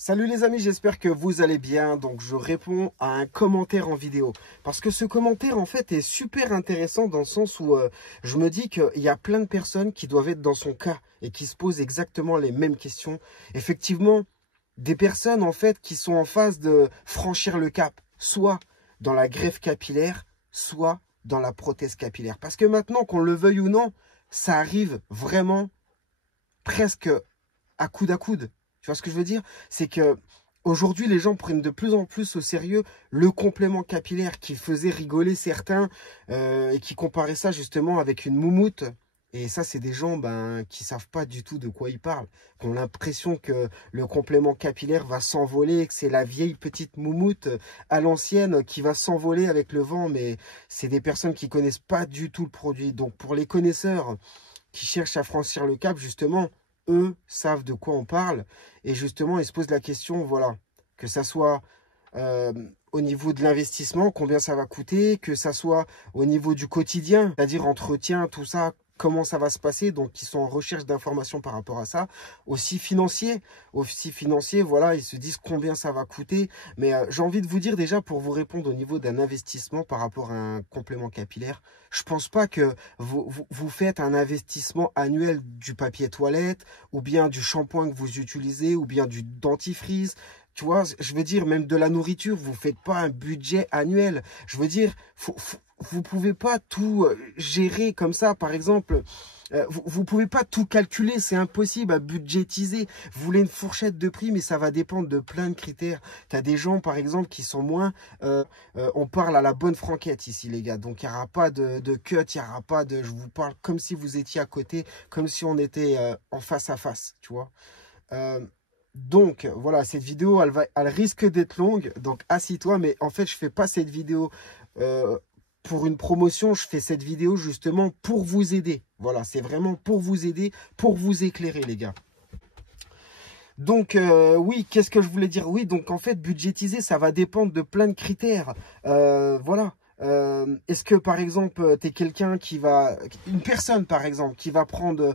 Salut les amis, j'espère que vous allez bien. Donc je réponds à un commentaire en vidéo. Parce que ce commentaire en fait est super intéressant dans le sens où je me dis qu'il y a plein de personnes qui doivent être dans son cas et qui se posent exactement les mêmes questions. Effectivement, des personnes en fait qui sont en phase de franchir le cap, soit dans la greffe capillaire, soit dans la prothèse capillaire. Parce que maintenant, qu'on le veuille ou non, ça arrive vraiment presque à coude à coude. Tu vois ce que je veux dire? C'est que aujourd'hui, les gens prennent de plus en plus au sérieux le complément capillaire qui faisait rigoler certains et qui comparaient ça justement avec une moumoute. Et ça, c'est des gens qui savent pas du tout de quoi ils parlent, qui ont l'impression que le complément capillaire va s'envoler, que c'est la vieille petite moumoute à l'ancienne qui va s'envoler avec le vent. Mais c'est des personnes qui connaissent pas du tout le produit. Donc pour les connaisseurs qui cherchent à franchir le cap, justement, eux savent de quoi on parle. Et justement, ils se posent la question, voilà, que ça soit au niveau de l'investissement, combien ça va coûter, que ça soit au niveau du quotidien, c'est-à-dire entretien, tout ça, comment ça va se passer. Donc, ils sont en recherche d'informations par rapport à ça. Aussi financier, voilà, ils se disent combien ça va coûter. Mais j'ai envie de vous dire déjà, pour vous répondre au niveau d'un investissement par rapport à un complément capillaire, je pense pas que vous faites un investissement annuel du papier toilette, ou bien du shampoing que vous utilisez, ou bien du dentifrice. Tu vois, je veux dire, même de la nourriture, vous ne faites pas un budget annuel. Je veux dire, vous ne pouvez pas tout gérer comme ça. Par exemple, vous ne pouvez pas tout calculer, c'est impossible à budgétiser. Vous voulez une fourchette de prix, mais ça va dépendre de plein de critères. Tu as des gens, par exemple, qui sont moins... on parle à la bonne franquette ici, les gars. Donc, il n'y aura pas de cut, il n'y aura pas de... Je vous parle comme si vous étiez à côté, comme si on était en face à face, tu vois. Donc, voilà, cette vidéo, elle risque d'être longue. Donc, assis-toi. Mais en fait, je ne fais pas cette vidéo pour une promotion. Je fais cette vidéo justement pour vous aider. Voilà, c'est vraiment pour vous aider, pour vous éclairer, les gars. Donc, oui, qu'est-ce que je voulais dire? Oui, donc, en fait, budgétiser, ça va dépendre de plein de critères. Voilà. Est-ce que, par exemple, tu es quelqu'un qui va... Une personne, par exemple, qui va prendre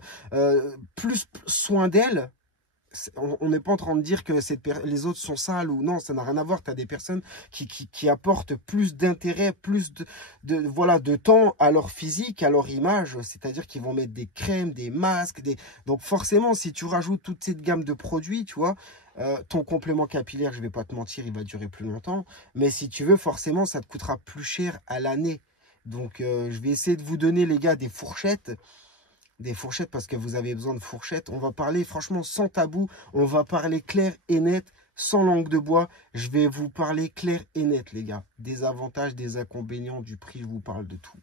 plus soin d'elle. On n'est pas en train de dire que les autres sont sales ou non, ça n'a rien à voir. Tu as des personnes qui apportent plus d'intérêt, plus de temps à leur physique, à leur image. C'est-à-dire qu'ils vont mettre des crèmes, des masques. Donc forcément, si tu rajoutes toute cette gamme de produits, tu vois, ton complément capillaire, je ne vais pas te mentir, il va durer plus longtemps. Mais si tu veux, forcément, ça te coûtera plus cher à l'année. Donc, je vais essayer de vous donner, les gars, des fourchettes. Des fourchettes parce que vous avez besoin de fourchettes. On va parler franchement sans tabou. On va parler clair et net, sans langue de bois. Je vais vous parler clair et net, les gars. Des avantages, des inconvénients, du prix, je vous parle de tout.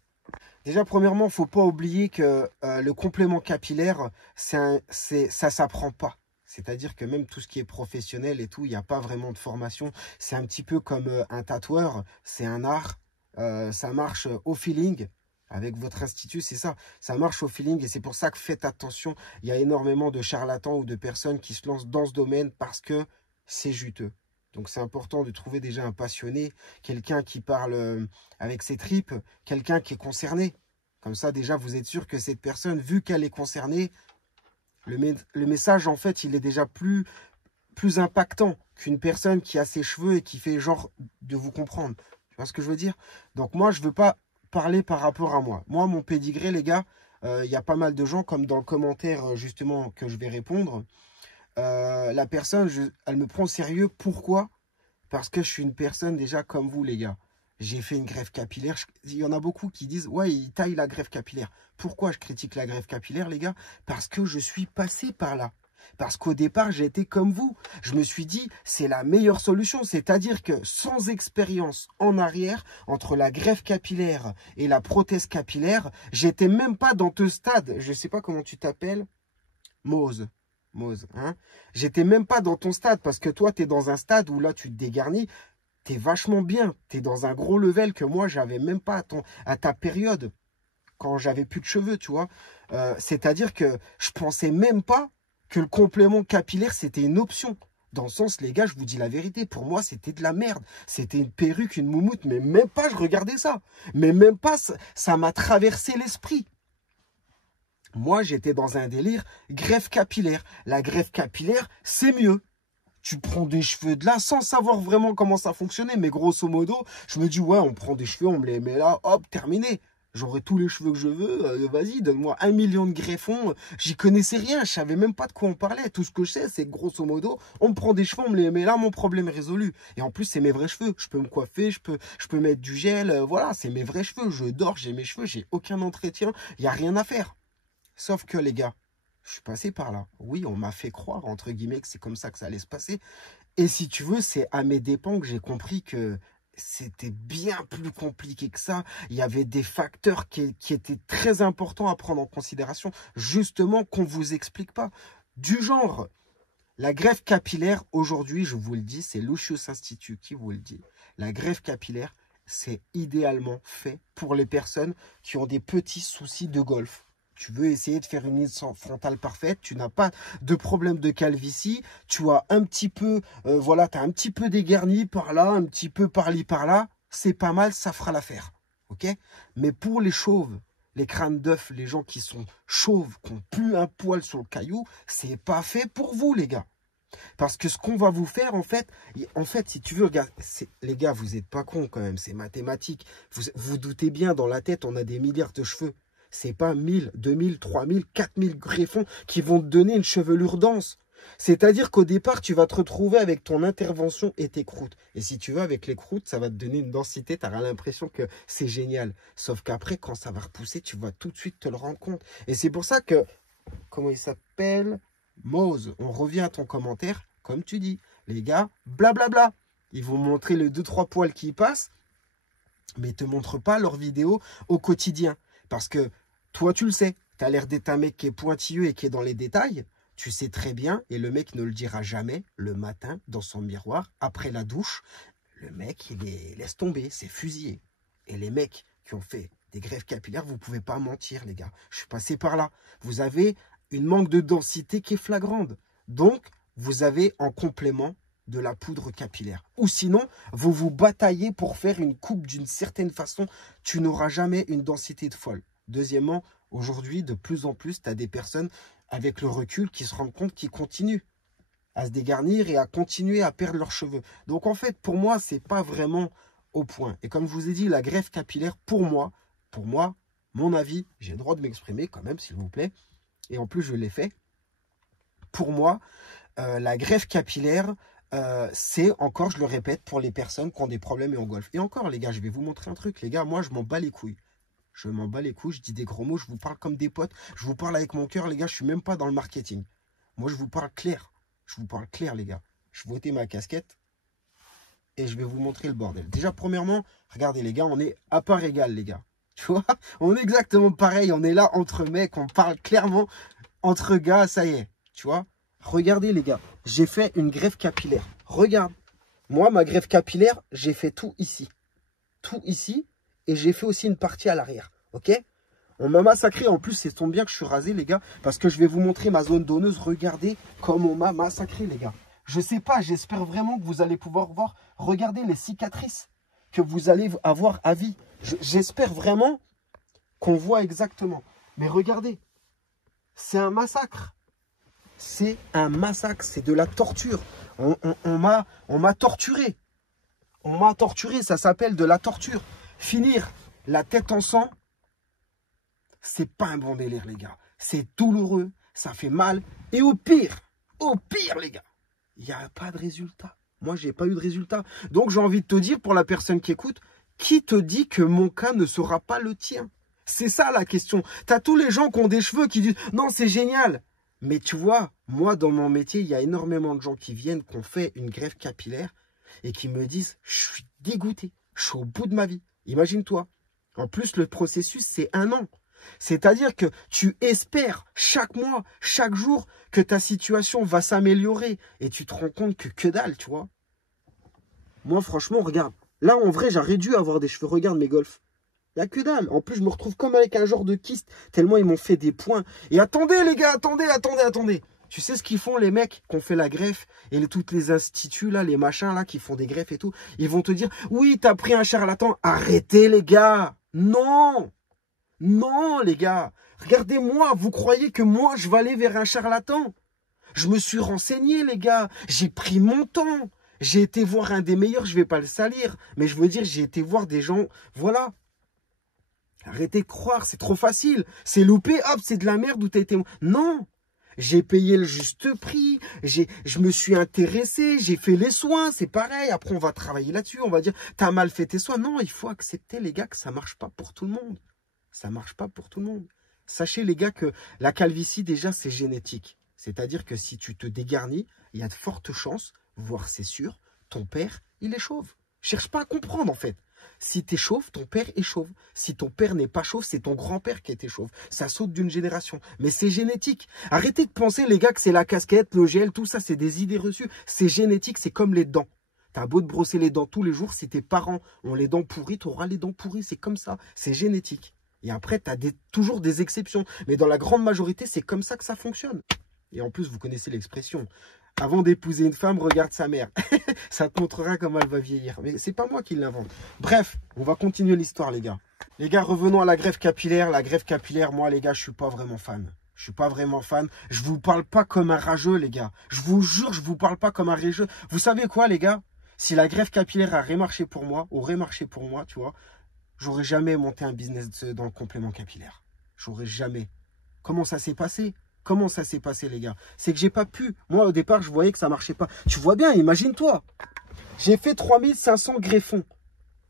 Déjà, premièrement, il ne faut pas oublier que le complément capillaire, ça ne s'apprend pas. C'est-à-dire que même tout ce qui est professionnel et tout, il n'y a pas vraiment de formation. C'est un petit peu comme un tatoueur. C'est un art. Ça marche au feeling. Avec votre institut, c'est ça. Ça marche au feeling et c'est pour ça que faites attention. Il y a énormément de charlatans ou de personnes qui se lancent dans ce domaine parce que c'est juteux. Donc, c'est important de trouver déjà un passionné, quelqu'un qui parle avec ses tripes, quelqu'un qui est concerné. Comme ça, déjà, vous êtes sûr que cette personne, vu qu'elle est concernée, le message, en fait, il est déjà plus impactant qu'une personne qui a ses cheveux et qui fait genre de vous comprendre. Tu vois ce que je veux dire? Donc, moi, je ne veux pas parler par rapport à moi. Moi, mon pédigré, les gars, il y a pas mal de gens, comme dans le commentaire, justement, que je vais répondre. La personne, elle me prend au sérieux. Pourquoi? Parce que je suis une personne déjà comme vous, les gars. J'ai fait une greffe capillaire. Il y en a beaucoup qui disent, ouais, il taille la greffe capillaire. Pourquoi je critique la greffe capillaire, les gars? Parce que je suis passé par là. Parce qu'au départ, j'ai été comme vous. Je me suis dit, c'est la meilleure solution. C'est-à-dire que sans expérience en arrière, entre la greffe capillaire et la prothèse capillaire, j'étais même pas dans ce stade. Je ne sais pas comment tu t'appelles. Mose, hein. J'étais même pas dans ton stade parce que toi, tu es dans un stade où là, tu te dégarnis. Tu es vachement bien. Tu es dans un gros level que moi, j'avais même pas à ta période. Quand j'avais plus de cheveux, tu vois. C'est-à-dire que je pensais même pas que le complément capillaire, c'était une option. Dans le sens, les gars, je vous dis la vérité, pour moi, c'était de la merde. C'était une perruque, une moumoute, mais même pas, je regardais ça. Mais même pas, ça m'a traversé l'esprit. Moi, j'étais dans un délire greffe capillaire. La greffe capillaire, c'est mieux. Tu prends des cheveux de là sans savoir vraiment comment ça fonctionnait. Mais grosso modo, je me dis, ouais, on prend des cheveux, on me les met là, hop, terminé. J'aurai tous les cheveux que je veux. Vas-y, donne-moi 1 million de greffons. J'y connaissais rien. Je savais même pas de quoi on parlait. Tout ce que je sais, c'est que grosso modo, on me prend des cheveux, on me les met là, mon problème est résolu. Et en plus, c'est mes vrais cheveux. Je peux me coiffer, je peux mettre du gel. Voilà, c'est mes vrais cheveux. Je dors, j'ai mes cheveux, j'ai aucun entretien. Il n'y a rien à faire. Sauf que les gars, je suis passé par là. Oui, on m'a fait croire, entre guillemets, que c'est comme ça que ça allait se passer. Et si tu veux, c'est à mes dépens que j'ai compris que c'était bien plus compliqué que ça. Il y avait des facteurs qui étaient très importants à prendre en considération, justement, qu'on ne vous explique pas. Du genre, la greffe capillaire, aujourd'hui, je vous le dis, c'est Lucius Institute qui vous le dit. La greffe capillaire, c'est idéalement fait pour les personnes qui ont des petits soucis de golf. Tu veux essayer de faire une ligne frontale parfaite, tu n'as pas de problème de calvitie, tu as un petit peu, voilà, tu as un petit peu dégarni par là, un petit peu par-li, par-là, c'est pas mal, ça fera l'affaire, ok? Mais pour les chauves, les crânes d'œufs, les gens qui sont chauves, qui n'ont plus un poil sur le caillou, c'est pas fait pour vous, les gars. Parce que ce qu'on va vous faire, en fait, si tu veux, regarde, les gars, vous n'êtes pas cons quand même, c'est mathématique. Vous doutez bien, dans la tête, on a des milliards de cheveux. C'est pas 1000, 2000, 3000, 4000 greffons qui vont te donner une chevelure dense. C'est-à-dire qu'au départ, tu vas te retrouver avec ton intervention et tes croûtes. Et si tu veux, avec les croûtes, ça va te donner une densité, tu auras l'impression que c'est génial. Sauf qu'après, quand ça va repousser, tu vas tout de suite te le rendre compte. Et c'est pour ça que, comment il s'appelle? Mose, on revient à ton commentaire, comme tu dis. Les gars, blablabla. Ils vont montrer les 2-3 poils qui y passent, mais ils ne te montrent pas leurs vidéos au quotidien. Parce que toi, tu le sais, tu as l'air d'être un mec qui est pointilleux et qui est dans les détails. Tu sais très bien, et le mec ne le dira jamais, le matin, dans son miroir, après la douche, le mec, il est, laisse tomber, c'est fusillé. Et les mecs qui ont fait des greffes capillaires, vous ne pouvez pas mentir, les gars. Je suis passé par là. Vous avez une manque de densité qui est flagrante. Donc, vous avez en complément de la poudre capillaire. Ou sinon, vous vous bataillez pour faire une coupe d'une certaine façon. Tu n'auras jamais une densité de folle. Deuxièmement, aujourd'hui, de plus en plus, tu as des personnes avec le recul qui se rendent compte qu'ils continuent à se dégarnir et à continuer à perdre leurs cheveux. Donc, en fait, pour moi, ce n'est pas vraiment au point. Et comme je vous ai dit, la greffe capillaire, pour moi, mon avis, j'ai le droit de m'exprimer quand même, s'il vous plaît. Et en plus, je l'ai fait. Pour moi, la greffe capillaire, c'est encore, je le répète, pour les personnes qui ont des problèmes et en golf. Et encore, les gars, je vais vous montrer un truc. Les gars, moi, je m'en bats les couilles. Je m'en bats les couilles, je dis des gros mots, je vous parle comme des potes. Je vous parle avec mon cœur, les gars, je ne suis même pas dans le marketing. Moi, je vous parle clair. Je vous parle clair, les gars. Je vais ôter ma casquette et je vais vous montrer le bordel. Déjà, premièrement, regardez, les gars, on est à part égale, les gars. Tu vois, on est exactement pareil. On est là entre mecs, on parle clairement entre gars, ça y est. Tu vois, regardez, les gars, j'ai fait une greffe capillaire. Regarde, moi, ma greffe capillaire, j'ai fait tout ici. Tout ici. Et j'ai fait aussi une partie à l'arrière. Ok? On m'a massacré. En plus, c'est tombe bien que je suis rasé, les gars. Parce que je vais vous montrer ma zone donneuse. Regardez comme on m'a massacré, les gars. Je sais pas, j'espère vraiment que vous allez pouvoir voir. Regardez les cicatrices que vous allez avoir à vie. J'espère vraiment qu'on voit exactement. Mais regardez, c'est un massacre. C'est un massacre, c'est de la torture. On m'a torturé. On m'a torturé, ça s'appelle de la torture. Finir la tête en sang, c'est pas un bon délire, les gars. C'est douloureux, ça fait mal. Et au pire, les gars, il n'y a pas de résultat. Moi, j'ai pas eu de résultat. Donc, j'ai envie de te dire, pour la personne qui écoute, qui te dit que mon cas ne sera pas le tien? C'est ça la question. Tu as tous les gens qui ont des cheveux qui disent « Non, c'est génial !» Mais tu vois, moi, dans mon métier, il y a énormément de gens qui viennent, qui ont fait une greffe capillaire et qui me disent « Je suis dégoûté, je suis au bout de ma vie. » Imagine-toi. En plus, le processus, c'est 1 an. C'est-à-dire que tu espères chaque mois, chaque jour, que ta situation va s'améliorer. Et tu te rends compte que dalle, tu vois. Moi, franchement, regarde. Là, en vrai, j'aurais dû avoir des cheveux. Regarde mes golfs. Il n'y a que dalle. En plus, je me retrouve comme avec un genre de kyste, tellement ils m'ont fait des points. Et attendez, les gars, attendez. Tu sais ce qu'ils font, les mecs qui ont fait la greffe et toutes les instituts, là, les machins, là, qui font des greffes et tout. Ils vont te dire, oui, t'as pris un charlatan. Arrêtez, les gars. Non, les gars. Regardez-moi. Vous croyez que moi, je vais aller vers un charlatan? Je me suis renseigné, les gars. J'ai pris mon temps. J'ai été voir un des meilleurs, je ne vais pas le salir. Mais je veux dire, j'ai été voir des gens, voilà. Arrêtez de croire, c'est trop facile. C'est loupé, hop, c'est de la merde où tu as été... Non, j'ai payé le juste prix, je me suis intéressé, j'ai fait les soins, c'est pareil. Après, on va travailler là-dessus, on va dire, t'as mal fait tes soins. Non, il faut accepter, les gars, que ça ne marche pas pour tout le monde. Ça ne marche pas pour tout le monde. Sachez, les gars, que la calvitie, déjà, c'est génétique. C'est-à-dire que si tu te dégarnis, il y a de fortes chances, voire c'est sûr, ton père, il est chauve. Cherche pas à comprendre, en fait. Si tu es chauve, ton père est chauve. Si ton père n'est pas chauve, c'est ton grand-père qui était chauve. Ça saute d'une génération. Mais c'est génétique. Arrêtez de penser, les gars, que c'est la casquette, le gel, tout ça, c'est des idées reçues. C'est génétique, c'est comme les dents. T'as beau te brosser les dents tous les jours, si tes parents ont les dents pourries, tu auras les dents pourries. C'est comme ça. C'est génétique. Et après, tu as toujours des exceptions. Mais dans la grande majorité, c'est comme ça que ça fonctionne. Et en plus, vous connaissez l'expression. Avant d'épouser une femme, regarde sa mère. Ça te montrera comment elle va vieillir. Mais c'est pas moi qui l'invente. Bref, on va continuer l'histoire, les gars. Les gars, revenons à la greffe capillaire. La greffe capillaire, moi, les gars, je suis pas vraiment fan. Je suis pas vraiment fan. Je vous parle pas comme un rageux, les gars. Je vous jure, je vous parle pas comme un rageux. Vous savez quoi, les gars? Si la greffe capillaire aurait marché pour moi, tu vois, j'aurais jamais monté un business dans le complément capillaire. J'aurais jamais. Comment ça s'est passé? Comment ça s'est passé, les gars? C'est que j'ai pas pu. Moi, au départ, je voyais que ça marchait pas. Tu vois bien, imagine-toi. J'ai fait 3500 greffons.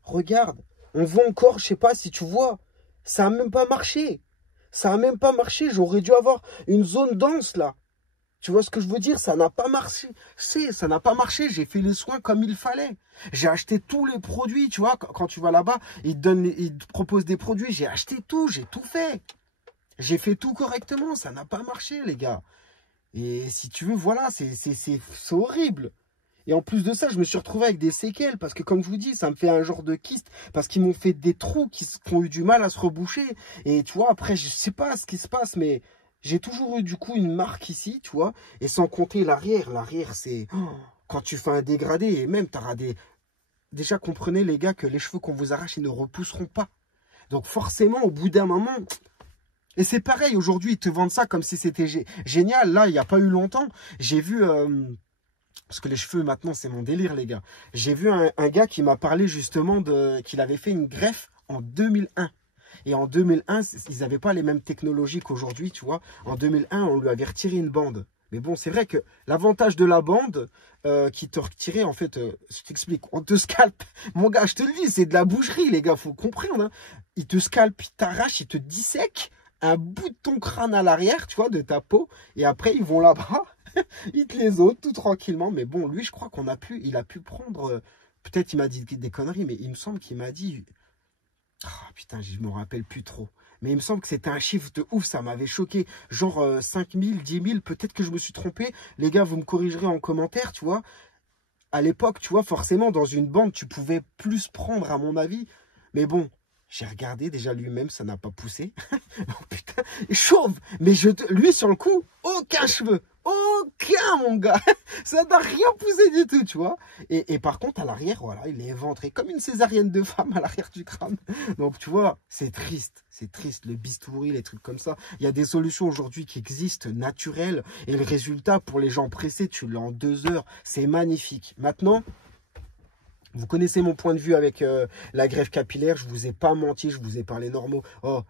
Regarde, on voit encore, je sais pas si tu vois. Ça a même pas marché. Ça a même pas marché. J'aurais dû avoir une zone dense, là. Tu vois ce que je veux dire? Ça n'a pas marché. Ça n'a pas marché. J'ai fait les soins comme il fallait. J'ai acheté tous les produits, tu vois. Quand tu vas là-bas, ils te proposent des produits. J'ai acheté tout, j'ai tout fait. J'ai fait tout correctement, ça n'a pas marché, les gars. Et si tu veux, voilà, c'est horrible. Et en plus de ça, je me suis retrouvé avec des séquelles, parce que comme je vous dis, ça me fait un genre de kyste, parce qu'ils m'ont fait des trous qui ont eu du mal à se reboucher. Et tu vois, après, je sais pas ce qui se passe, mais j'ai toujours eu du coup une marque ici, tu vois. Et sans compter l'arrière. L'arrière, c'est... quand tu fais un dégradé, et même, tu auras des... Déjà, comprenez, les gars, que les cheveux qu'on vous arrache, ils ne repousseront pas. Donc forcément, au bout d'un moment... Et c'est pareil, aujourd'hui, ils te vendent ça comme si c'était génial. Là, il n'y a pas eu longtemps, j'ai vu... parce que les cheveux, maintenant, c'est mon délire, les gars. J'ai vu un gars qui m'a parlé justement qu'il avait fait une greffe en 2001. Et en 2001, ils n'avaient pas les mêmes technologies qu'aujourd'hui, tu vois. En 2001, on lui avait retiré une bande. Mais bon, c'est vrai que l'avantage de la bande qui te retirait, en fait, je t'explique, on te scalpe. Mon gars, je te le dis, c'est de la boucherie, les gars, faut comprendre. Hein. Il te scalpe, il t'arrache, il te dissèque un bout de ton crâne à l'arrière, tu vois, de ta peau. Et après, ils vont là-bas, ils te les ôtent tout tranquillement. Mais bon, lui, je crois il a pu prendre... peut-être il m'a dit des conneries, mais il me semble qu'il m'a dit... Oh, putain, je me rappelle plus trop. Mais il me semble que c'était un chiffre de ouf, ça m'avait choqué. Genre 5 000, 10 000, peut-être que je me suis trompé. Les gars, vous me corrigerez en commentaire, tu vois. À l'époque, tu vois, forcément, dans une bande, tu pouvais plus prendre, à mon avis. Mais bon... J'ai regardé, déjà lui-même, ça n'a pas poussé. Oh putain, chauve. Mais lui, sur le coup, aucun cheveu. Aucun, mon gars. Ça n'a rien poussé du tout, tu vois. Et par contre, à l'arrière, voilà, il est éventré comme une césarienne de femme à l'arrière du crâne. Donc, tu vois, c'est triste. C'est triste, le bistouri, les trucs comme ça. Il y a des solutions aujourd'hui qui existent, naturelles. Et le résultat, pour les gens pressés, tu l'as en 2 heures. C'est magnifique. Maintenant... Vous connaissez mon point de vue avec la greffe capillaire. Je ne vous ai pas menti, je vous ai parlé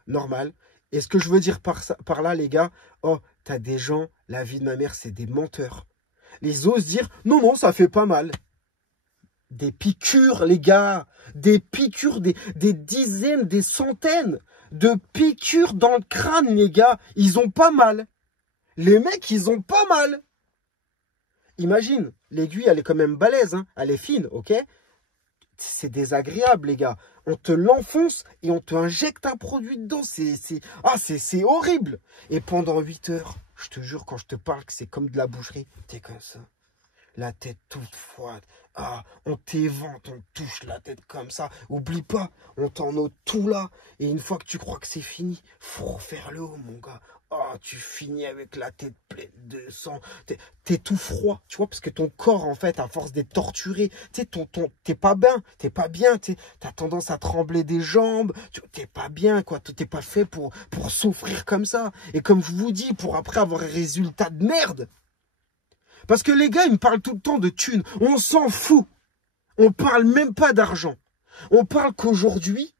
normal. Et ce que je veux dire par là, les gars, t'as des gens, la vie de ma mère, c'est des menteurs. Ils osent dire, non, ça fait pas mal. Des piqûres, les gars. Des piqûres, des dizaines, des centaines de piqûres dans le crâne, les gars. Ils ont pas mal. Les mecs, ils ont pas mal. Imagine, l'aiguille, elle est quand même balèze, hein. Elle est fine, ok? C'est désagréable, les gars. On te l'enfonce et on te injecte un produit dedans. C'est horrible. Et pendant 8 heures, je te jure, quand je te parle que c'est comme de la boucherie, t'es comme ça. La tête toute froide. On t'évente, on touche la tête comme ça. Oublie pas, on t'en ôte tout là. Et une fois que tu crois que c'est fini, faut refaire le haut, mon gars. Tu finis avec la tête pleine de sang. T'es tout froid, tu vois, parce que ton corps, en fait, à force d'être torturé, tu sais, t'es pas bien, t'as tendance à trembler des jambes, t'es pas bien, quoi. T'es pas fait pour souffrir comme ça. Et comme je vous dis, pour après avoir un résultat de merde, Parce que les gars, ils me parlent tout le temps de thunes. On s'en fout. On parle même pas d'argent. On parle qu'aujourd'hui,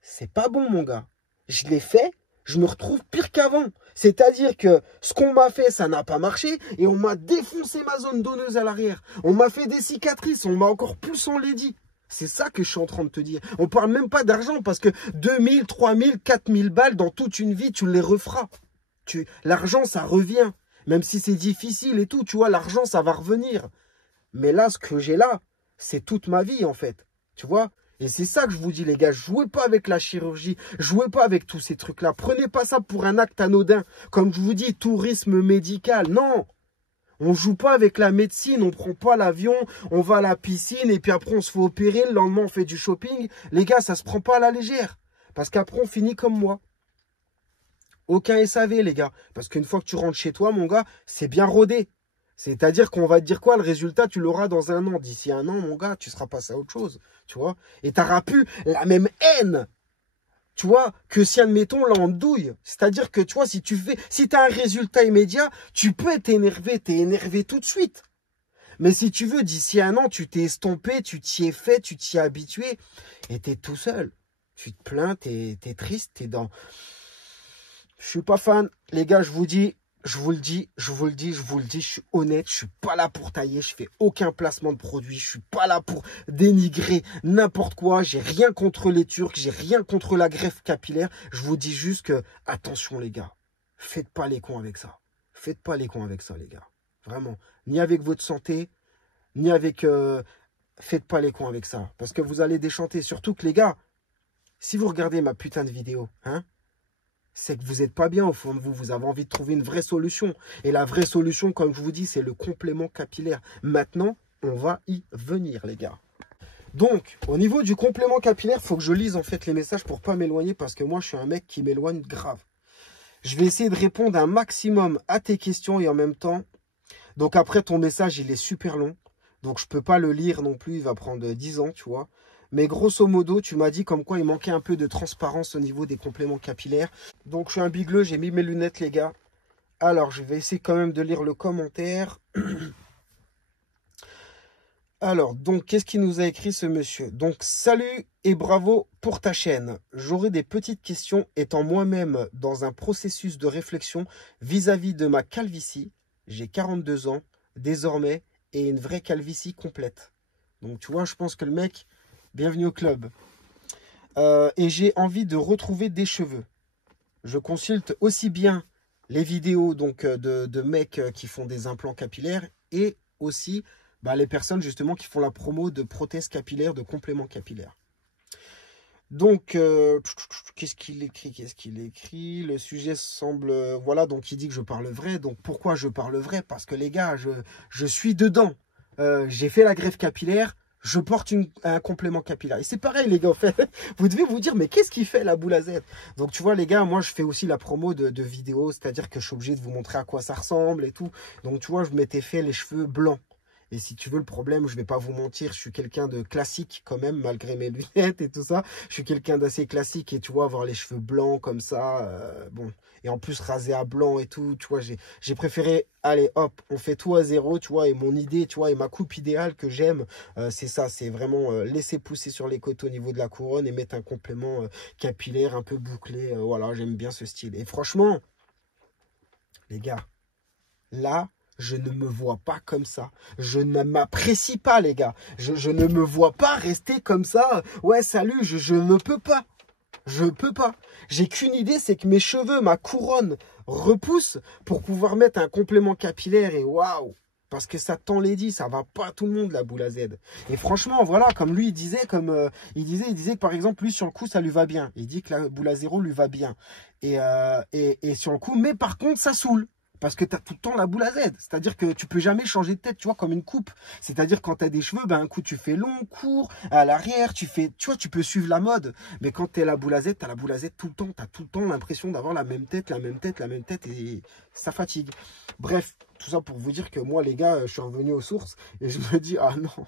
c'est pas bon, mon gars. Je l'ai fait, je me retrouve pire qu'avant. C'est-à-dire que ce qu'on m'a fait, ça n'a pas marché et on m'a défoncé ma zone donneuse à l'arrière. On m'a fait des cicatrices, on m'a encore plus enlaidi. C'est ça que je suis en train de te dire. On parle même pas d'argent parce que 2000, 3000, 4000 balles dans toute une vie, tu les referas. L'argent, ça revient. Même si c'est difficile et tout, tu vois, l'argent, ça va revenir. Mais là, ce que j'ai là, c'est toute ma vie, en fait. Tu vois? Et c'est ça que je vous dis, les gars. Jouez pas avec la chirurgie. Jouez pas avec tous ces trucs-là. Prenez pas ça pour un acte anodin. Comme je vous dis, tourisme médical. Non. On joue pas avec la médecine. On prend pas l'avion. On va à la piscine. Et puis après, on se fait opérer. Le lendemain, on fait du shopping. Les gars, ça se prend pas à la légère. Parce qu'après, on finit comme moi. Aucun SAV, les gars. Parce qu'une fois que tu rentres chez toi, mon gars, c'est bien rodé. C'est-à-dire qu'on va te dire quoi? Le résultat, tu l'auras dans un an. D'ici un an, mon gars, tu seras passé à autre chose. Tu vois? Et tu n'auras plus la même haine. Tu vois? Que si, admettons, là, on te douille. C'est-à-dire que, tu vois, si tu as un résultat immédiat, tu peux t'énerver. T'es énervé tout de suite. Mais si tu veux, d'ici un an, tu t'es estompé, tu t'y es fait, tu t'y es habitué. Et tu es tout seul. Tu te plains, tu es triste, tu es dans... Je suis pas fan. Les gars, je vous dis, je vous le dis, je suis honnête, je suis pas là pour tailler, je fais aucun placement de produit, je suis pas là pour dénigrer n'importe quoi, j'ai rien contre les Turcs, j'ai rien contre la greffe capillaire. Je vous dis juste que, attention les gars, faites pas les cons avec ça. Faites pas les cons avec ça, les gars. Vraiment. Ni avec votre santé, ni avec... faites pas les cons avec ça. Parce que vous allez déchanter. Surtout que les gars, si vous regardez ma putain de vidéo, hein, c'est que vous n'êtes pas bien au fond de vous. Vous avez envie de trouver une vraie solution. Et la vraie solution, comme je vous dis, c'est le complément capillaire. Maintenant, on va y venir, les gars. Donc, au niveau du complément capillaire, il faut que je lise en fait les messages pour ne pas m'éloigner. Parce que moi, je suis un mec qui m'éloigne grave. Je vais essayer de répondre un maximum à tes questions et en même temps... Donc après, ton message, il est super long. Donc, je ne peux pas le lire non plus. Il va prendre 10 ans, tu vois. Mais grosso modo, tu m'as dit comme quoi il manquait un peu de transparence au niveau des compléments capillaires. Donc, je suis un bigleux, j'ai mis mes lunettes, les gars. Alors, je vais essayer quand même de lire le commentaire. Alors, donc, qu'est-ce qu'il nous a écrit ce monsieur? Donc, salut et bravo pour ta chaîne. J'aurais des petites questions étant moi-même dans un processus de réflexion vis-à-vis de ma calvitie. J'ai 42 ans désormais et une vraie calvitie complète. Donc, tu vois, je pense que le mec... Bienvenue au club. Et j'ai envie de retrouver des cheveux. Je consulte aussi bien les vidéos donc, de mecs qui font des implants capillaires et aussi les personnes justement qui font la promo de prothèses capillaires, de compléments capillaires. Donc, qu'est-ce qu'il écrit? Le sujet semble... voilà, donc il dit que je parle vrai. Donc, pourquoi je parle vrai? Parce que les gars, je suis dedans. J'ai fait la greffe capillaire. Je porte un complément capillaire. Et c'est pareil, les gars, en fait. Vous devez vous dire, mais qu'est-ce qu'il fait, la boule à Z? Donc, tu vois, les gars, moi, je fais aussi la promo de vidéos. C'est-à-dire que je suis obligé de vous montrer à quoi ça ressemble et tout. Donc, tu vois, je m'étais fait les cheveux blancs. Et si tu veux, le problème, je ne vais pas vous mentir, je suis quelqu'un de classique quand même, malgré mes lunettes et tout ça. Je suis quelqu'un d'assez classique et tu vois, avoir les cheveux blancs comme ça, bon. Et en plus, rasé à blanc et tout, tu vois, j'ai préféré, allez, hop, on fait tout à zéro, tu vois. Et mon idée, tu vois, et ma coupe idéale que j'aime, c'est ça, c'est vraiment laisser pousser sur les côtés au niveau de la couronne et mettre un complément capillaire un peu bouclé. Voilà, j'aime bien ce style. Et franchement, les gars, là... je ne me vois pas comme ça. Je ne m'apprécie pas, les gars. Je ne me vois pas rester comme ça. Ouais, salut, je ne peux pas. Je peux pas. J'ai qu'une idée, c'est que mes cheveux, ma couronne repousse pour pouvoir mettre un complément capillaire et waouh. Parce que ça t'enlaidit, ça va pas à tout le monde, la boule à Z. Et franchement, voilà, comme lui, il disait que par exemple, lui, sur le coup, ça lui va bien. Il dit que la boule à zéro lui va bien. Et sur le coup, mais par contre, ça saoule. Parce que tu as tout le temps la boule à Z. C'est-à-dire que tu peux jamais changer de tête, tu vois, comme une coupe. C'est-à-dire quand tu as des cheveux, un coup tu fais long, court, à l'arrière, tu vois, tu peux suivre la mode. Mais quand tu es la boule à Z, tu as la boule à Z tout le temps. Tu as tout le temps l'impression d'avoir la même tête, et ça fatigue. Bref, tout ça pour vous dire que moi, les gars, je suis revenu aux sources et je me dis, ah non,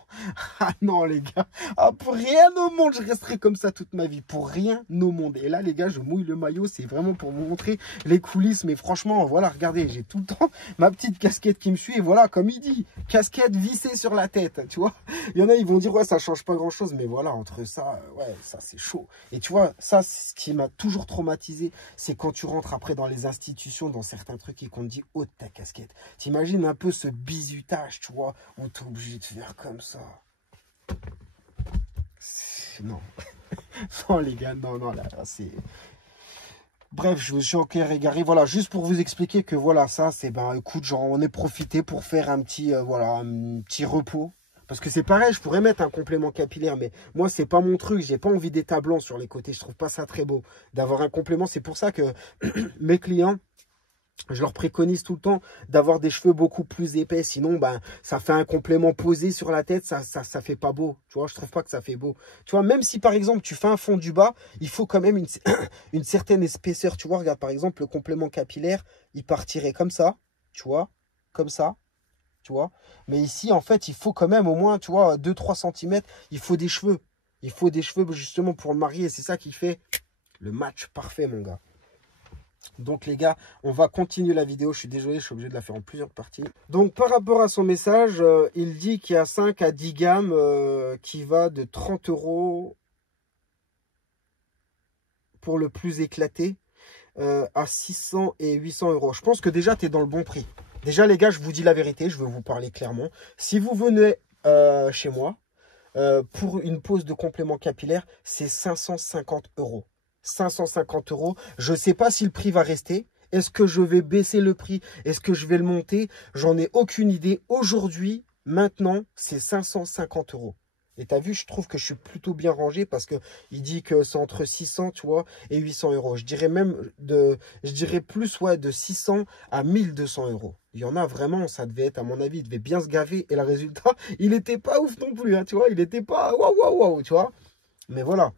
ah non, les gars, ah, pour rien au monde, je resterai comme ça toute ma vie, pour rien au monde. Et là, les gars, je mouille le maillot, c'est vraiment pour vous montrer les coulisses. Mais franchement, voilà, regardez, j'ai tout le temps ma petite casquette qui me suit. Et voilà, comme il dit, casquette vissée sur la tête, tu vois. Il y en a, ils vont dire, ouais, ça change pas grand-chose. Mais voilà, entre ça, ouais, ça, c'est chaud. Et tu vois, ça, c'est ce qui m'a toujours traumatisé, c'est quand tu rentres après dans les institutions, dans certains trucs et qu'on te dit, ôte ta casquette. T'imagines un peu ce bizutage, tu vois, où t'es obligé de faire comme ça. Non. Non, les gars, non, non, là, c'est... Bref, je me suis encore égaré. Voilà, juste pour vous expliquer que voilà, ça, c'est, ben, écoute, genre, on est profité pour faire un petit, voilà, un petit repos. Parce que c'est pareil, je pourrais mettre un complément capillaire, mais moi, c'est pas mon truc. J'ai pas envie d'état blanc sur les côtés. Je trouve pas ça très beau d'avoir un complément. C'est pour ça que mes clients, je leur préconise tout le temps d'avoir des cheveux beaucoup plus épais. Sinon, ben, ça fait un complément posé sur la tête. Ça fait pas beau. Tu vois, je trouve pas que ça fait beau. Tu vois, même si par exemple, tu fais un fond du bas, il faut quand même une certaine épaisseur. Tu vois, regarde, par exemple, le complément capillaire, il partirait comme ça. Tu vois, comme ça. Tu vois. Mais ici, en fait, il faut quand même au moins, tu vois, 2-3 cm. Il faut des cheveux. Il faut des cheveux justement pour le marier. C'est ça qui fait le match parfait, mon gars. Donc les gars, on va continuer la vidéo. Je suis désolé, je suis obligé de la faire en plusieurs parties. Donc par rapport à son message, il dit qu'il y a 5 à 10 gammes qui va de 30 € pour le plus éclaté à 600 et 800 €. Je pense que déjà, tu es dans le bon prix. Déjà les gars, je vous dis la vérité, je veux vous parler clairement. Si vous venez chez moi, pour une pose de complément capillaire, c'est 550 €. 550 €. Je ne sais pas si le prix va rester. Est-ce que je vais baisser le prix? Est-ce que je vais le monter? J'en ai aucune idée. Aujourd'hui, maintenant, c'est 550 €. Et tu as vu, je trouve que je suis plutôt bien rangé parce qu'il dit que c'est entre 600, tu vois, et 800 €. Je dirais même je dirais plus, ouais, de 600 à 1200 €. Il y en a vraiment, ça devait être, à mon avis, il devait bien se gaver. Et le résultat, il n'était pas ouf non plus, hein, tu vois, il n'était pas waouh, waouh, waouh, tu vois. Mais voilà.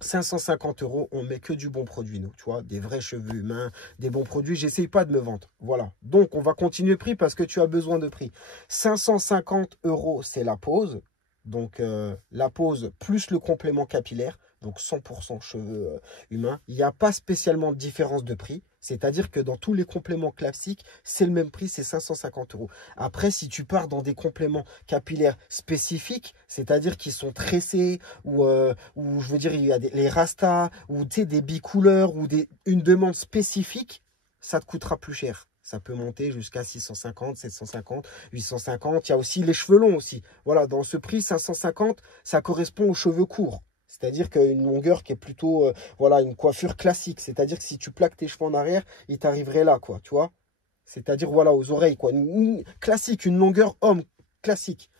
550 €, on met que du bon produit, nous, tu vois, des vrais cheveux humains, des bons produits, j'essaye pas de me vendre, voilà. Donc, on va continuer le prix parce que tu as besoin de prix. 550 €, c'est la pose, donc la pose plus le complément capillaire, donc 100% cheveux humains. Il n'y a pas spécialement de différence de prix, c'est-à-dire que dans tous les compléments classiques, c'est le même prix, c'est 550 €. Après, si tu pars dans des compléments capillaires spécifiques, c'est-à-dire qui sont tressés, ou je veux dire, il y a les rastas, ou tu sais, des bicouleurs, ou une demande spécifique, ça te coûtera plus cher. Ça peut monter jusqu'à 650, 750, 850. Il y a aussi les cheveux longs aussi. Voilà, dans ce prix, 550, ça correspond aux cheveux courts. C'est-à-dire qu'une longueur qui est plutôt, voilà, une coiffure classique. C'est-à-dire que si tu plaques tes cheveux en arrière, il t'arriverait là, quoi, tu vois. C'est-à-dire, voilà, aux oreilles, quoi. Classique, une longueur homme classique.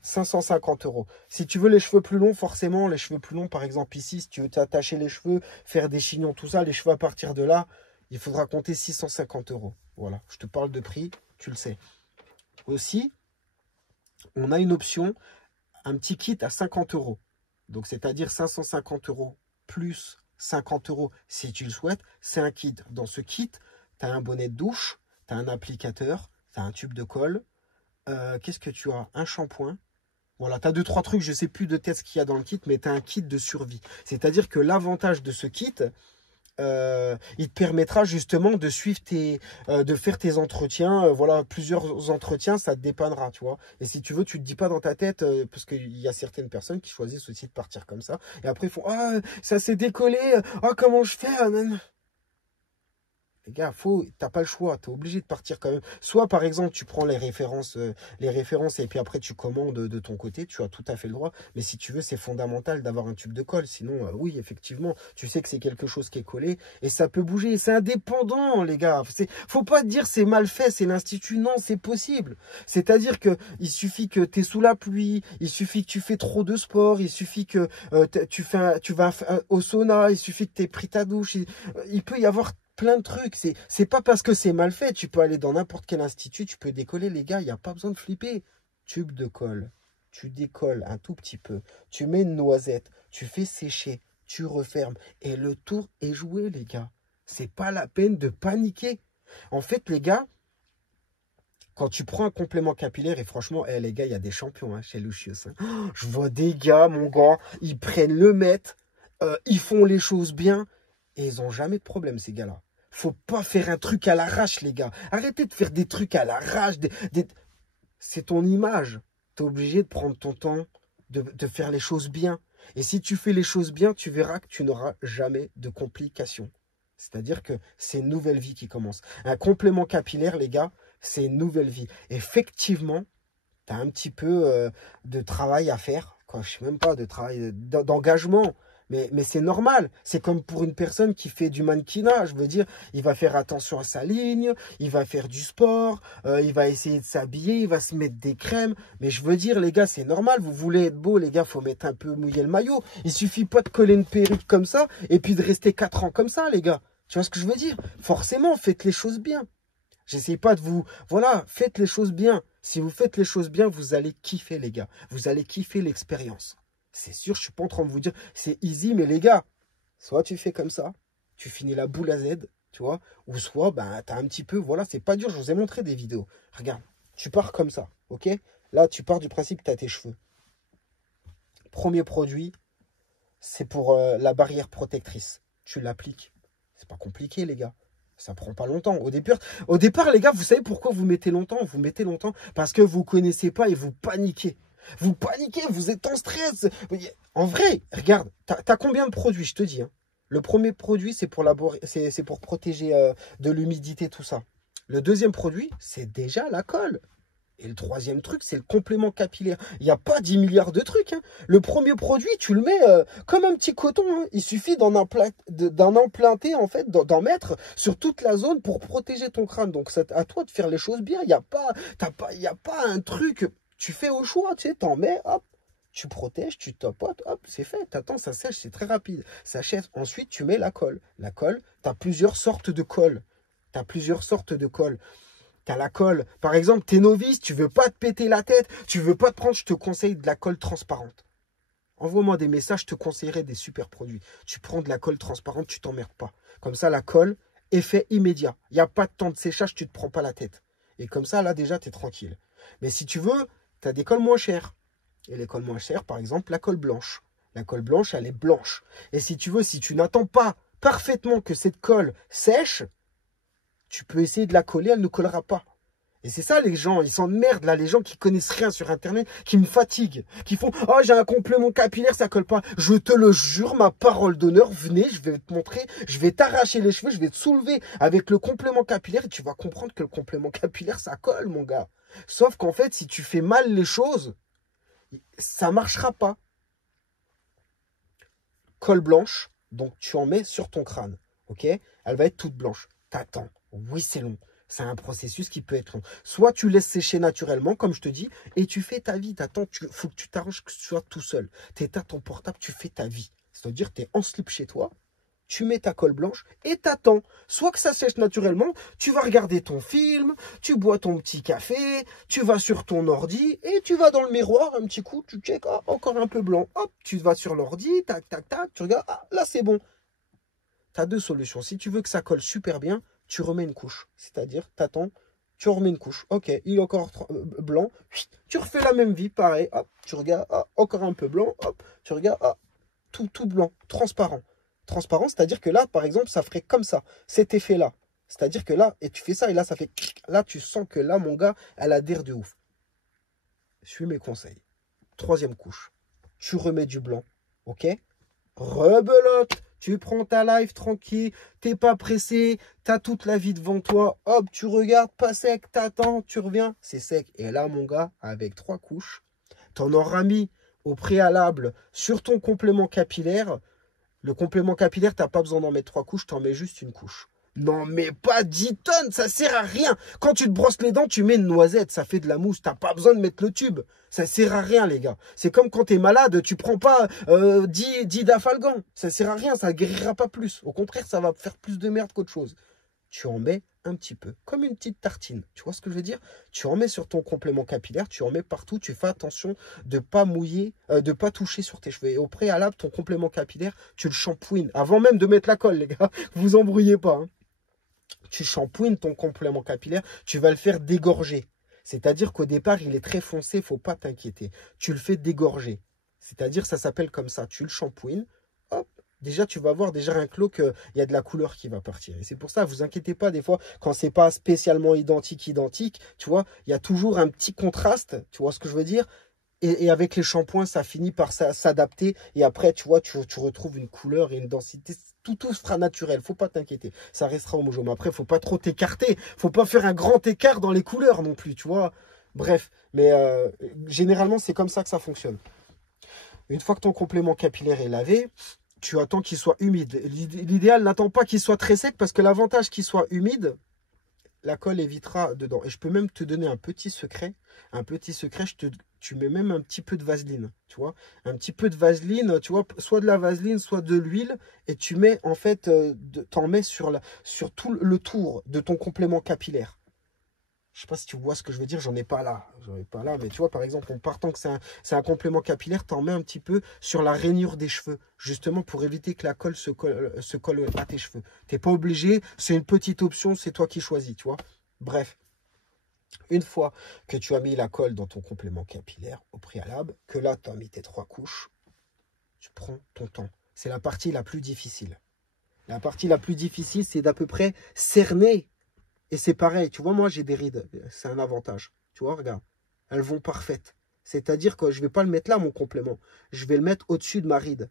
550 €. Si tu veux les cheveux plus longs, forcément, les cheveux plus longs, par exemple ici, si tu veux t'attacher les cheveux, faire des chignons, tout ça, les cheveux à partir de là, il faudra compter 650 €. Voilà, je te parle de prix, tu le sais. Aussi, on a une option, un petit kit à 50 €. Donc, c'est-à-dire 550 € plus 50 € si tu le souhaites. C'est un kit. Dans ce kit, tu as un bonnet de douche, tu as un applicateur, tu as un tube de colle. Qu'est-ce que tu as? Un shampoing. Voilà, tu as 2-3 trucs, je ne sais plus de tête ce qu'il y a dans le kit, mais tu as un kit de survie. C'est-à-dire que l'avantage de ce kit, il te permettra justement de suivre de faire tes entretiens. Voilà, plusieurs entretiens, ça te dépannera, tu vois. Et si tu veux, tu te dis pas dans ta tête, parce qu'il y a certaines personnes qui choisissent aussi de partir comme ça. Et après, ils font, ah, ça s'est décollé, ah, comment je fais? Les gars, t'as pas le choix, tu es obligé de partir quand même. Soit par exemple, tu prends les références et puis après tu commandes de ton côté, tu as tout à fait le droit. Mais si tu veux, c'est fondamental d'avoir un tube de colle. Sinon, oui, effectivement, tu sais que c'est quelque chose qui est collé et ça peut bouger. C'est indépendant, les gars. Faut pas dire c'est mal fait, c'est l'institut. Non, c'est possible. C'est-à-dire que il suffit que tu es sous la pluie, il suffit que tu fais trop de sport, il suffit que tu vas au sauna, il suffit que tu aies pris ta douche. Il peut y avoir plein de trucs, c'est pas parce que c'est mal fait, tu peux aller dans n'importe quel institut, tu peux décoller, les gars, il n'y a pas besoin de flipper. Tube de colle, tu décolles un tout petit peu, tu mets une noisette, tu fais sécher, tu refermes, et le tour est joué, les gars. C'est pas la peine de paniquer. En fait, les gars, Quand tu prends un complément capillaire, et franchement, les gars, il y a des champions hein, chez Lucius. Hein. Oh, je vois des gars, mon gars, ils prennent le mètre, ils font les choses bien, et ils n'ont jamais de problème, ces gars-là. Faut pas faire un truc à l'arrache, les gars. Arrêtez de faire des trucs à l'arrache. C'est ton image. Tu es obligé de prendre ton temps, de faire les choses bien. Et si tu fais les choses bien, tu verras que tu n'auras jamais de complications. C'est-à-dire que c'est une nouvelle vie qui commence. Un complément capillaire, les gars, c'est une nouvelle vie. Effectivement, tu as un petit peu de travail à faire. Quoi, je ne sais même pas, de travail, d'engagement. Mais c'est normal. C'est comme pour une personne qui fait du mannequinat. Je veux dire, il va faire attention à sa ligne, il va faire du sport, il va essayer de s'habiller, il va se mettre des crèmes. Mais je veux dire, les gars, c'est normal. Vous voulez être beau, les gars, il faut mettre un peu mouiller le maillot. Il suffit pas de coller une perruque comme ça et puis de rester 4 ans comme ça, les gars. Tu vois ce que je veux dire? Forcément, faites les choses bien. J'essaie pas de vous... Voilà, faites les choses bien. Si vous faites les choses bien, vous allez kiffer, les gars. Vous allez kiffer l'expérience. C'est sûr, je suis pas en train de vous dire c'est easy, mais les gars, soit tu fais comme ça, tu finis la boule à Z, tu vois, ou soit, ben, tu as un petit peu, voilà, c'est pas dur, je vous ai montré des vidéos. Regarde, tu pars comme ça, ok? Là, tu pars du principe que tu as tes cheveux. Premier produit, c'est pour la barrière protectrice. Tu l'appliques. C'est pas compliqué, les gars. Ça prend pas longtemps. Au départ, les gars, vous savez pourquoi vous mettez longtemps? Vous mettez longtemps parce que vous connaissez pas et vous paniquez. Vous paniquez, vous êtes en stress. En vrai, regarde, tu as combien de produits, je te dis. Hein. Le premier produit, c'est pour protéger de l'humidité, tout ça. Le deuxième produit, c'est déjà la colle. Et le troisième truc, c'est le complément capillaire. Il n'y a pas 10 milliards de trucs. Hein. Le premier produit, tu le mets comme un petit coton. Hein. Il suffit d'en implanter, en fait, d'en mettre sur toute la zone pour protéger ton crâne. Donc, c'est à toi de faire les choses bien. Il n'y a pas un truc... Tu fais au choix, tu sais, t'en mets, hop, tu protèges, tu tapotes, hop, c'est fait. T'attends, ça sèche, c'est très rapide. Ça sèche. Ensuite, tu mets la colle. La colle, tu as plusieurs sortes de colle. Tu as la colle. Par exemple, tu es novice, tu veux pas te péter la tête, tu veux pas te prendre, je te conseille de la colle transparente. Envoie-moi des messages, je te conseillerais des super produits. Tu prends de la colle transparente, tu t'emmerdes pas. Comme ça, la colle, effet immédiat. Il n'y a pas de temps de séchage, tu te prends pas la tête. Et comme ça, là, déjà, tu es tranquille. Mais si tu veux... Tu as des colles moins chères. Et les colles moins chères, par exemple, la colle blanche. La colle blanche, elle est blanche. Et si tu veux, si tu n'attends pas parfaitement que cette colle sèche, tu peux essayer de la coller, elle ne collera pas. Et c'est ça, les gens, ils s'emmerdent, là, les gens qui connaissent rien sur Internet, qui me fatiguent, qui font « Oh, j'ai un complément capillaire, ça colle pas. » Je te le jure, ma parole d'honneur, venez, je vais te montrer, je vais t'arracher les cheveux, je vais te soulever avec le complément capillaire et tu vas comprendre que le complément capillaire, ça colle, mon gars. Sauf qu'en fait, si tu fais mal les choses, ça ne marchera pas. Colle blanche, donc tu en mets sur ton crâne, ok? Elle va être toute blanche. T'attends. Oui, c'est long. C'est un processus qui peut être long. Soit tu laisses sécher naturellement, comme je te dis, et tu fais ta vie. T'attends, faut que tu t'arranges que tu sois tout seul. Tu es à ton portable, tu fais ta vie. C'est-à-dire que tu es en slip chez toi, tu mets ta colle blanche et t'attends. Soit que ça sèche naturellement, tu vas regarder ton film, tu bois ton petit café, tu vas sur ton ordi et tu vas dans le miroir un petit coup, tu check, ah, encore un peu blanc. Hop, tu vas sur l'ordi, tac, tac, tac, tu regardes, ah, là c'est bon. Tu as deux solutions. Si tu veux que ça colle super bien, tu remets une couche. C'est-à-dire, t'attends, tu remets une couche. Ok, il est encore blanc. Tu refais la même vie, pareil. Hop, tu regardes, ah, encore un peu blanc. Hop, tu regardes, ah, tout blanc, transparent. Transparent, c'est-à-dire que là, par exemple, ça ferait comme ça, cet effet-là. C'est-à-dire que là, et tu fais ça, et là, ça fait... Là, tu sens que là, mon gars, elle adhère de ouf. Suis mes conseils. Troisième couche. Tu remets du blanc, ok? Rebelote. Tu prends ta life tranquille, t'es pas pressé, t'as toute la vie devant toi. Hop, tu regardes, pas sec, t'attends, tu reviens, c'est sec. Et là, mon gars, avec 3 couches, t'en auras mis au préalable sur ton complément capillaire. Le complément capillaire, tu n'as pas besoin d'en mettre 3 couches, tu en mets juste une couche. Non, mais pas 10 tonnes, ça sert à rien. Quand tu te brosses les dents, tu mets une noisette, ça fait de la mousse. Tu n'as pas besoin de mettre le tube. Ça sert à rien, les gars. C'est comme quand tu es malade, tu prends pas 10 d'Afalgan. Ça sert à rien, ça ne guérira pas plus. Au contraire, ça va faire plus de merde qu'autre chose. Tu en mets un petit peu, comme une petite tartine. Tu vois ce que je veux dire? Tu en mets sur ton complément capillaire, tu en mets partout. Tu fais attention de ne pas mouiller, de ne pas toucher sur tes cheveux. Et au préalable, ton complément capillaire, tu le shampouines. Avant même de mettre la colle, les gars. Vous embrouillez pas. Hein. Tu shampouines ton complément capillaire, tu vas le faire dégorger. C'est-à-dire qu'au départ, il est très foncé, il ne faut pas t'inquiéter. Tu le fais dégorger. C'est-à-dire, ça s'appelle comme ça. Tu le shampouines, hop. Déjà, tu vas voir déjà un clos qu'il y a de la couleur qui va partir. Et c'est pour ça, vous inquiétez pas, des fois, quand c'est pas spécialement identique, tu vois, il y a toujours un petit contraste, tu vois ce que je veux dire? Et avec les shampoings, ça finit par s'adapter. Et après, tu vois, tu retrouves une couleur et une densité. Tout sera naturel. Faut pas t'inquiéter. Ça restera homogène. Après, faut pas trop t'écarter. Faut pas faire un grand écart dans les couleurs non plus, tu vois. Bref. Mais généralement, c'est comme ça que ça fonctionne. Une fois que ton complément capillaire est lavé, tu attends qu'il soit humide. L'idéal, n'attends pas qu'il soit très sec parce que l'avantage qu'il soit humide, la colle évitera dedans. Et je peux même te donner un petit secret. Un petit secret, tu mets même un petit peu de vaseline, tu vois. Un petit peu de vaseline, tu vois, soit de la vaseline, soit de l'huile. Et tu mets, en fait, t'en mets sur tout le tour de ton complément capillaire. Je sais pas si tu vois ce que je veux dire, j'en ai pas là. J'en ai pas là, mais tu vois, par exemple, en partant que c'est un complément capillaire, t'en mets un petit peu sur la rainure des cheveux, justement pour éviter que la colle se colle à tes cheveux. T'es pas obligé, c'est une petite option, c'est toi qui choisis, tu vois. Bref, une fois que tu as mis la colle dans ton complément capillaire au préalable, que là, tu as mis tes 3 couches, tu prends ton temps. C'est la partie la plus difficile. La partie la plus difficile, c'est d'à peu près cerner. Et c'est pareil, tu vois, moi j'ai des rides, c'est un avantage. Tu vois, regarde, elles vont parfaites. C'est-à-dire que je ne vais pas le mettre là, mon complément. Je vais le mettre au-dessus de ma ride.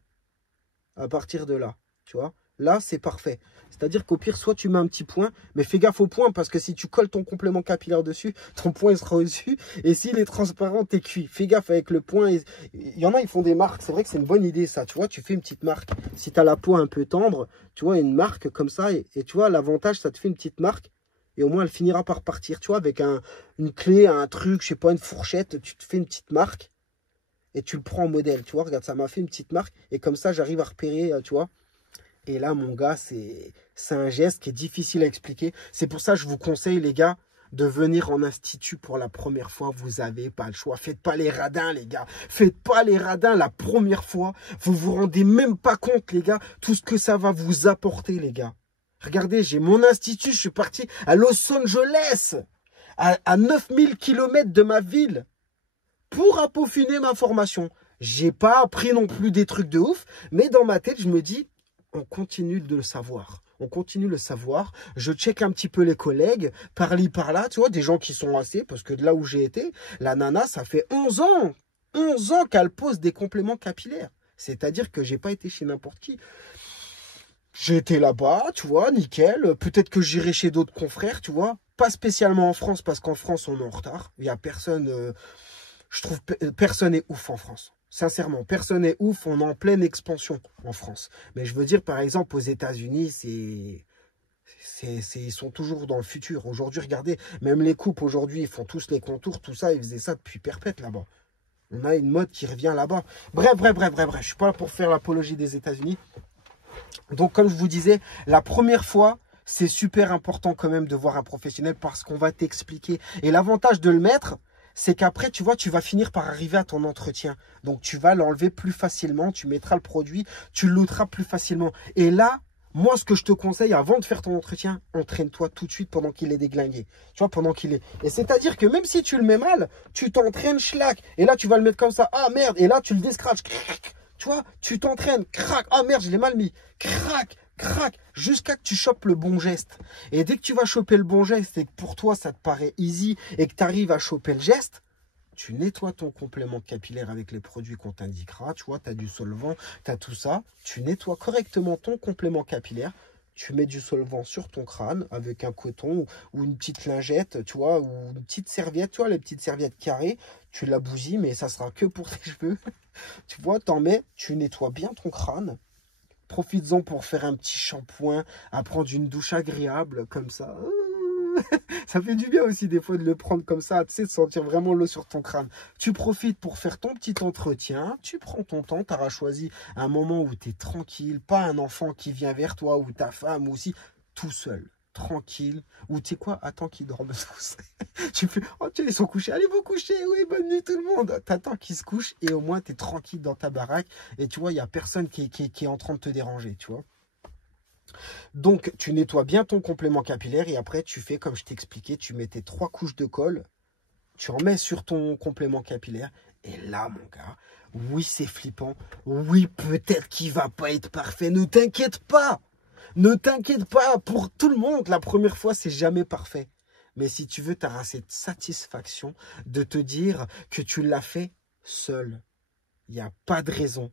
À partir de là, tu vois. Là, c'est parfait. C'est-à-dire qu'au pire, soit tu mets un petit point, mais fais gaffe au point, parce que si tu colles ton complément capillaire dessus, ton point il sera au-dessus. Et s'il est transparent, t'es cuit. Fais gaffe avec le point. Il y en a, ils font des marques. C'est vrai que c'est une bonne idée, ça. Tu vois, tu fais une petite marque. Si tu as la peau un peu tendre, tu vois, une marque comme ça. Et tu vois, l'avantage, ça te fait une petite marque. Et au moins, elle finira par partir. Tu vois, avec une clé, un truc, je sais pas, une fourchette, tu te fais une petite marque. Et tu le prends en modèle. Tu vois, regarde, ça m'a fait une petite marque. Et comme ça, j'arrive à repérer, tu vois. Et là, mon gars, c'est un geste qui est difficile à expliquer. C'est pour ça que je vous conseille, les gars, de venir en institut pour la première fois. Vous n'avez pas le choix. Faites pas les radins, les gars. Faites pas les radins la première fois. Vous vous rendez même pas compte, les gars, tout ce que ça va vous apporter, les gars. Regardez, j'ai mon institut. Je suis parti à Los Angeles, à 9000 km de ma ville, pour peaufiner ma formation. J'ai pas appris non plus des trucs de ouf, mais dans ma tête, je me dis, on continue de le savoir. On continue de le savoir. Je check un petit peu les collègues, par-ci, par-là, tu vois, des gens qui sont assez, parce que de là où j'ai été, la nana, ça fait 11 ans qu'elle pose des compléments capillaires. C'est-à-dire que j'ai pas été chez n'importe qui. J'ai été là-bas, tu vois, nickel. Peut-être que j'irai chez d'autres confrères, tu vois. Pas spécialement en France, parce qu'en France, on est en retard. Il n'y a personne, je trouve, personne n'est ouf en France. Sincèrement, personne n'est ouf, on est en pleine expansion en France. Mais je veux dire, par exemple, aux États-Unis, ils sont toujours dans le futur. Aujourd'hui, regardez, même les coupes, aujourd'hui, ils font tous les contours, tout ça, ils faisaient ça depuis perpète là-bas. On a une mode qui revient là-bas. Bref, je ne suis pas là pour faire l'apologie des États-Unis. Donc, comme je vous disais, la première fois, c'est super important quand même de voir un professionnel parce qu'on va t'expliquer. Et l'avantage de le mettre, c'est qu'après, tu vois, tu vas finir par arriver à ton entretien. Donc, tu vas l'enlever plus facilement, tu mettras le produit, tu l'ôteras plus facilement. Et là, moi, ce que je te conseille, avant de faire ton entretien, entraîne-toi tout de suite pendant qu'il est déglingué. Tu vois, pendant qu'il est... Et c'est-à-dire que même si tu le mets mal, tu t'entraînes, schlac. Et là, tu vas le mettre comme ça. Ah, merde. Et là, tu le descratches. Tu vois, tu t'entraînes, crac. Ah, merde, je l'ai mal mis. Crac, crac, jusqu'à que tu chopes le bon geste. Et dès que tu vas choper le bon geste et que pour toi, ça te paraît easy et que tu arrives à choper le geste, tu nettoies ton complément capillaire avec les produits qu'on t'indiquera. Tu vois, tu as du solvant, tu as tout ça. Tu nettoies correctement ton complément capillaire. Tu mets du solvant sur ton crâne avec un coton ou une petite lingette, tu vois, ou une petite serviette, tu vois, les petites serviettes carrées. Tu la bousilles, mais ça sera que pour tes cheveux. Tu vois, t'en mets, tu nettoies bien ton crâne. Profites-en pour faire un petit shampoing, à prendre une douche agréable, comme ça. Ça fait du bien aussi des fois de le prendre comme ça, tu sais, de sentir vraiment l'eau sur ton crâne. Tu profites pour faire ton petit entretien, tu prends ton temps, tu auras choisi un moment où tu es tranquille, pas un enfant qui vient vers toi ou ta femme ou aussi tout seul, tranquille, ou tu sais quoi, attends qu'ils dorment tous. Tu fais, oh tiens, ils sont couchés, allez vous coucher, oui, bonne nuit tout le monde. T'attends qu'ils se couchent et au moins tu es tranquille dans ta baraque et tu vois, il n'y a personne qui est en train de te déranger, tu vois. Donc, tu nettoies bien ton complément capillaire et après, tu fais comme je t'expliquais, tu mets tes 3 couches de colle tu en mets sur ton complément capillaire. Et là, mon gars, oui, c'est flippant. Oui, peut-être qu'il va pas être parfait. Ne t'inquiète pas. Ne t'inquiète pas. Pour tout le monde, la première fois, c'est jamais parfait. Mais si tu veux, tu auras cette satisfaction de te dire que tu l'as fait seul. Il n'y a pas de raison